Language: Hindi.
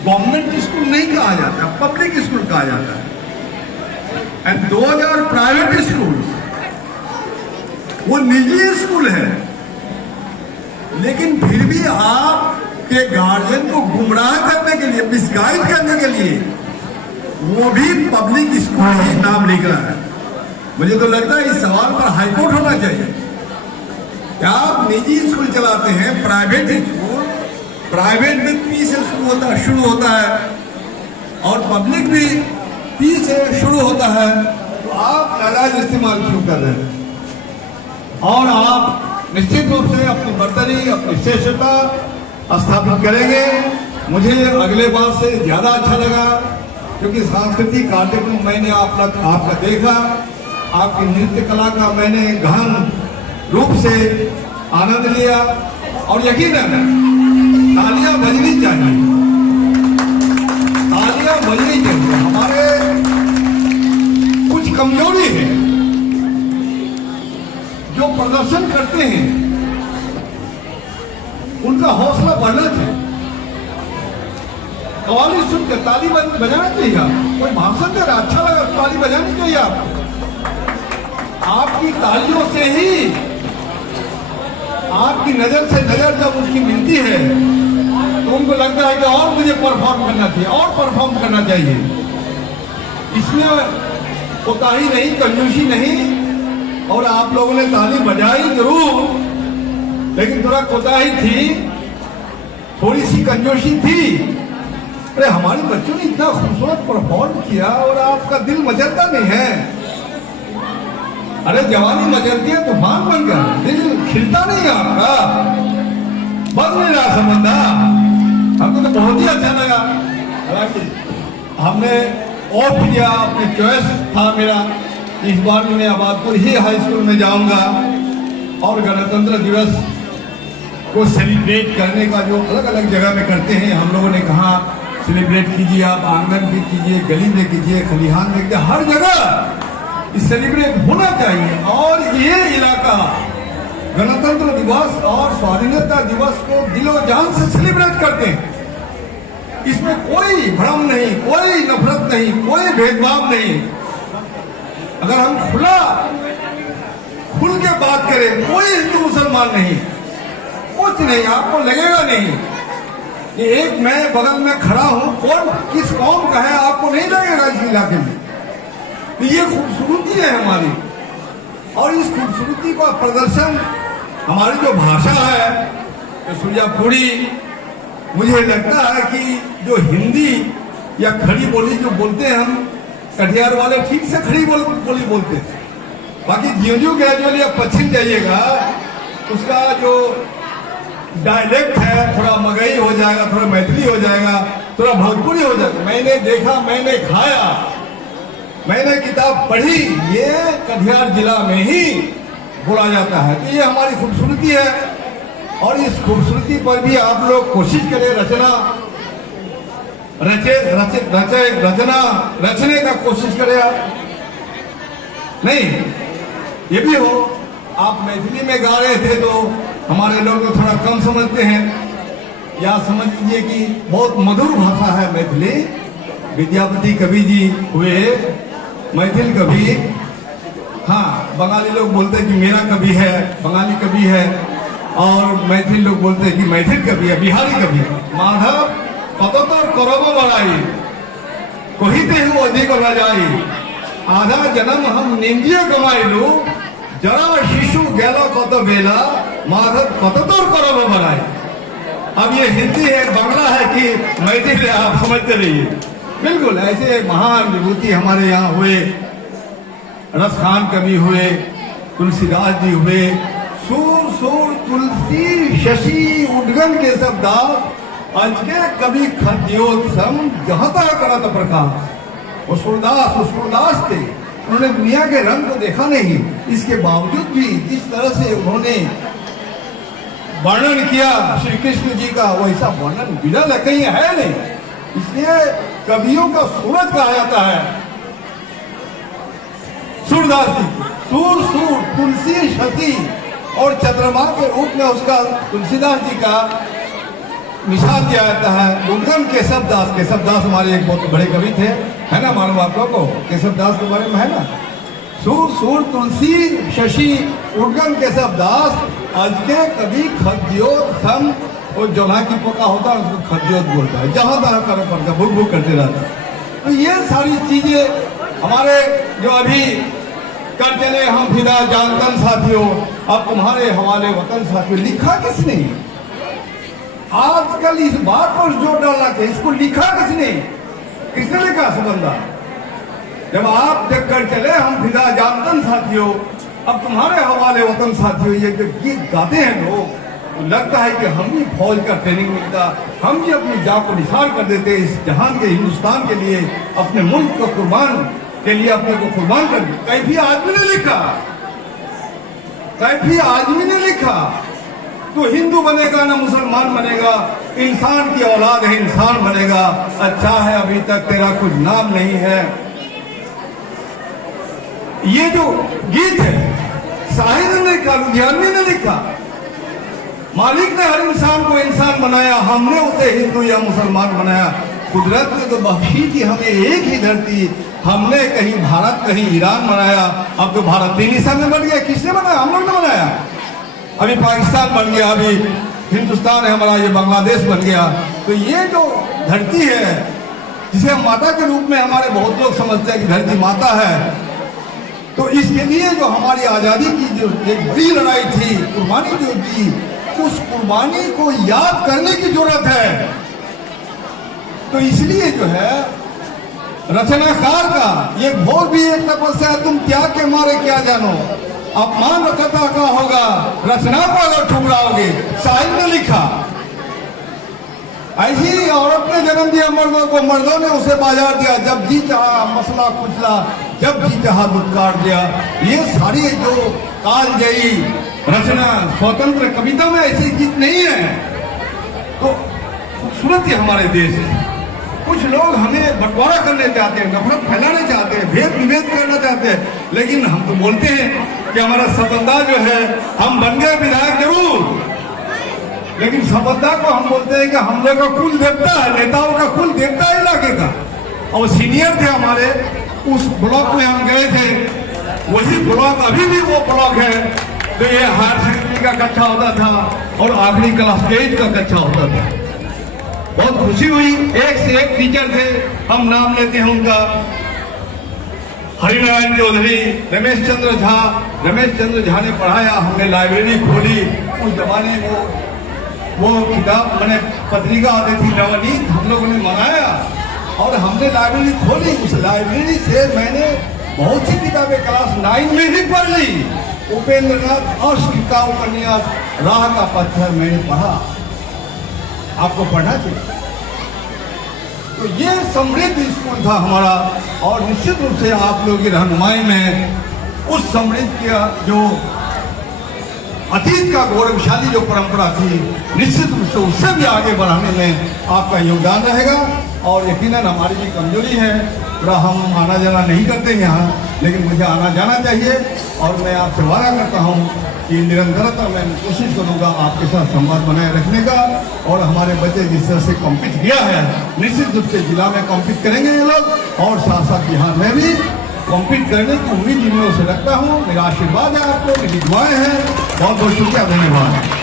गवर्नमेंट स्कूल नहीं कहा जाता, पब्लिक स्कूल कहा जाता है। एंड 2000 प्राइवेट स्कूल वो निजी स्कूल है, लेकिन फिर भी आपके गार्जियन को गुमराह करने के लिए, मिसगाइड करने के लिए वो भी पब्लिक स्कूल ही नाम लिख रहा है। मुझे तो लगता है इस सवाल पर हाईकोर्ट होना चाहिए। क्या आप निजी स्कूल चलाते हैं, प्राइवेट स्कूल, प्राइवेट में पी से शुरू होता है और पब्लिक भी पी से शुरू होता है, तो आप नाजायज इस्तेमाल क्यों कर रहे हैं? और आप निश्चित रूप से अपनी बर्तरी, अपनी श्रेष्ठता स्थापित करेंगे। मुझे अगले बार से ज्यादा अच्छा लगा, क्योंकि सांस्कृतिक कार्यक्रम मैंने आपका देखा, आपकी नृत्य कला का मैंने गहन रूप से आनंद लिया। और यकीनन तालियां बजनी चाहिए, तालियां बजनी चाहिए। हमारे कुछ कमजोरी है, जो प्रदर्शन करते हैं उनका हौसला बढ़ना चाहिए। कव्वाली सुनकर ताली बजाना चाहिए। कोई भाषण दे रहा अच्छा लगा, ताली बजानी चाहिए आपको। आपकी तालियों से ही, आपकी नजर से नजर जब उसकी मिलती है तो उनको लगता है कि और मुझे परफॉर्म करना चाहिए, और परफॉर्म करना चाहिए। इसमें कोताही नहीं, कंजूसी नहीं। और आप लोगों ने ताली बजाई जरूर, लेकिन थोड़ा कोताही थी, थोड़ी सी कंजूसी थी। अरे हमारे बच्चों ने इतना खूबसूरत परफॉर्म किया और आपका दिल मचलता नहीं है। अरे जवानी मचलती है तूफान बनकर, दिल खिलता नहीं है आपका, बन नहीं रहा संबंधा। हमको तो बहुत ही अच्छा लगा। हालांकि हमने ऑफ किया, अपनी चॉइस था मेरा। इस बार मैं आबादपुर ही हाई स्कूल में जाऊंगा और गणतंत्र दिवस को सेलिब्रेट करने का जो अलग अलग जगह में करते हैं, हम लोगों ने कहा सेलिब्रेट कीजिए, आप आंगन में कीजिए, गली में कीजिए, खलिहान में कीजिए, हर जगह सेलिब्रेट होना चाहिए। और ये इलाका गणतंत्र दिवस और स्वाधीनता दिवस को दिलो जान से सेलिब्रेट करते हैं। इसमें कोई भ्रम नहीं, कोई नफरत नहीं, कोई भेदभाव नहीं। अगर हम खुल के बात करें, कोई हिंदू मुसलमान नहीं, कुछ नहीं, आपको लगेगा नहीं कि एक मैं बगल में खड़ा हूं, कौन किस कौम का है आपको नहीं लगेगा इस इलाके में। तो ये खूबसूरती है हमारी, और इस खूबसूरती का प्रदर्शन हमारी जो भाषा है, जो सुरजापुरी, मुझे लगता है कि जो हिंदी या खड़ी बोली जो बोलते हैं हम, कटिहार वाले ठीक से खड़ी बोली बोलते हैं। बाकी ज्यों ग्रेजुअली आप पश्चिम जाइएगा, उसका जो डायलेक्ट है थोड़ा मगही हो जाएगा, थोड़ा मैथिली हो जाएगा, थोड़ा भोजपुरी हो जाएगा। मैंने देखा, मैंने खाया, मैंने किताब पढ़ी, ये कटिहार जिला में ही बोला जाता है। तो ये हमारी खूबसूरती है, और इस खूबसूरती पर भी आप लोग कोशिश करें, रचने का कोशिश करें। आप नहीं, ये भी हो, आप मैथिली में गा रहे थे तो हमारे लोग तो थोड़ा कम समझते हैं, या समझ लीजिए कि बहुत मधुर भाषा है मैथिली। विद्यापति कवि जी हुए मैथिल कवि। हाँ, बंगाली लोग बोलते हैं कि मेरा कवि है, बंगाली कवि है, और मैथिल लोग बोलते हैं कि मैथिल कवि है, बिहारी कवि है। माधव पतोतर करबो बड़ाई, कहिते हूँ अधिक न जाई, आधा जन्म हम निंदिया कमाइलू, जरा शिशु गेलो कत बेला, माधव पतोतर करबो बड़ाई। अब ये हिंदी है, बांग्ला है कि मैथिल है, आप समझते रहिए। बिल्कुल ऐसे महान विभूति हमारे यहाँ हुए, रस खान कवि हुए, तुलसीदास जी हुए, सूर सूर तुलसी शशि उद्गन के शब्द आज के कवि खद्योत्सम जहता करत प्रकाश। वो सूरदास थे, उन्होंने दुनिया के रंग को देखा नहीं, इसके बावजूद भी जिस तरह से उन्होंने वर्णन किया श्री कृष्ण जी का, वैसा वर्णन विरल कहीं है नहीं। इसलिए कवियों का सूरज कहा जाता है सूरदास जी। सूर सूर तुलसी शशि और चंद्रमा के रूप में उसका तुलसीदास जी का मिसाल दिया जाता है उद्गम केशव दास। केशव दास हमारे एक बहुत बड़े कवि थे, है ना, मालूम आप लोगों को केशव दास के बारे में, है ना। सूर सूर तुलसी शशि उद्गम केशव दास, आज के कवि खद्योत सम, वो जोला की पका होता है उसको खद्योत बोलता है, जहां तहां कर पड़ता भुक भुक करते रहता है। तो ये सारी चीजें हमारे जो अभी कर चले हम फिदा जानतन साथियों, अब तुम्हारे हवाले वतन साथियों, लिखा किसने? आजकल इस बात पर जोर डालना चाहिए, इसको लिखा किसने? किसने लिखा संबंधा? जब आप जब कर चले हम फिदा जानतन साथियों, अब तुम्हारे हवाले वतन साथियों, ये जो गीत गाते हैं लोग, तो लगता है कि हम भी फौज का ट्रेनिंग मिलता, हम भी अपनी जान को निसार कर देते इस जहान के, हिंदुस्तान के लिए, अपने मुल्क को कुर्बान के लिए अपने को कुर्बान कर दिया। कैफी आदमी ने लिखा, कैफी आदमी ने लिखा, तो हिंदू बनेगा ना मुसलमान बनेगा, इंसान की औलाद है इंसान बनेगा, अच्छा है अभी तक तेरा कुछ नाम नहीं है। ये जो गीत है शाहिर ने लिखा, लुधियानवी ने लिखा। मालिक ने हर इंसान को इंसान बनाया, हमने उसे हिंदू या मुसलमान बनाया। कुदरत ने तो बख्शी थी हमें एक ही धरती, हमने कहीं भारत कहीं ईरान बनाया, अब तो भारत 3 हिस्सा में बन गया। किसने बनाया? हम लोग ने बनाया। अभी पाकिस्तान बन गया, अभी हिंदुस्तान है हमारा, ये बांग्लादेश बन गया। तो ये जो धरती है जिसे माता के रूप में हमारे बहुत लोग समझते हैं कि धरती माता है, तो इसके लिए जो हमारी आजादी की जो एक बड़ी लड़ाई थी, कुर्बानी जो दी, उस कुर्बानी को याद करने की जरूरत है। तो इसलिए जो है रचनाकार का ये भोग भी एक तपस्या, तुम त्याग के मारे क्या जानो, अपमान रचता का होगा, रचना को अगर ठुकराओगे। शायर ने लिखा, ऐसी औरत ने जन्म दिया मर्दों को, मर्दों ने उसे बाजार दिया, जब जी चाहा मसला कुचला, जब जी चाहा दुत्कार दिया। ये सारी जो कालजयी रचना स्वतंत्र कविता में ऐसी गीत नहीं है। तो खूबसूरत है हमारे देश है। कुछ लोग हमें बंटवारा करने चाहते हैं, नफरत फैलाने चाहते हैं, भेद विभेद करना चाहते हैं, लेकिन हम तो बोलते हैं कि हमारा संबंधा जो है, हम बन गए विधायक जरूर, लेकिन संबंधा को हम बोलते हैं कि हम लोग का कुल देवता है, नेताओं का कुल देवता है इलाके का। और सीनियर थे हमारे, उस ब्लॉक में हम गए थे, वही ब्लॉक अभी भी वो ब्लॉक है। तो ये हायर सेकेंडरी का कक्षा होता था और आखिरी क्लास 8 का कक्षा होता था। बहुत खुशी हुई, एक से एक टीचर थे, हम नाम लेते हैं उनका, हरिनारायण चौधरी, रमेश चंद्र झा। रमेश चंद्र झा ने पढ़ाया, हमने लाइब्रेरी खोली। उस जमाने में वो किताब मैंने पत्रिका आती थी नवनीत, हम लोगों ने मंगाया और हमने लाइब्रेरी खोली। उस लाइब्रेरी से मैंने बहुत सी किताबें क्लास 9 में ही पढ़ ली। उपेंद्र नाथ अष्ट का उपन्यास राह का पत्थर मैंने पढ़ा, आपको पढ़ना चाहिए। तो ये समृद्ध स्कूल था हमारा, और निश्चित रूप से आप लोगों की रहनुमाई में उस समृद्ध का जो अतीत का गौरवशाली जो परंपरा थी, निश्चित रूप से उससे भी आगे बढ़ाने में आपका योगदान रहेगा। और यकीनन हमारी भी कमजोरी है, थोड़ा हम आना जाना नहीं करते यहाँ, लेकिन मुझे आना जाना चाहिए। और मैं आपसे वादा करता हूँ कि निरंतरता मैं कोशिश करूँगा आपके साथ संवाद बनाए रखने का। और हमारे बच्चे जिस तरह से कॉम्पीट किया है, निश्चित रूप से जिला में कॉम्पीट करेंगे ये लोग, और साथ साथ यहाँ में भी कॉम्पीट करने की उम्मीद इन लोगों से रखता हूँ। मेरा आशीर्वाद है आपको, मेरी दुआएं हैं। बहुत बहुत शुक्रिया, धन्यवाद।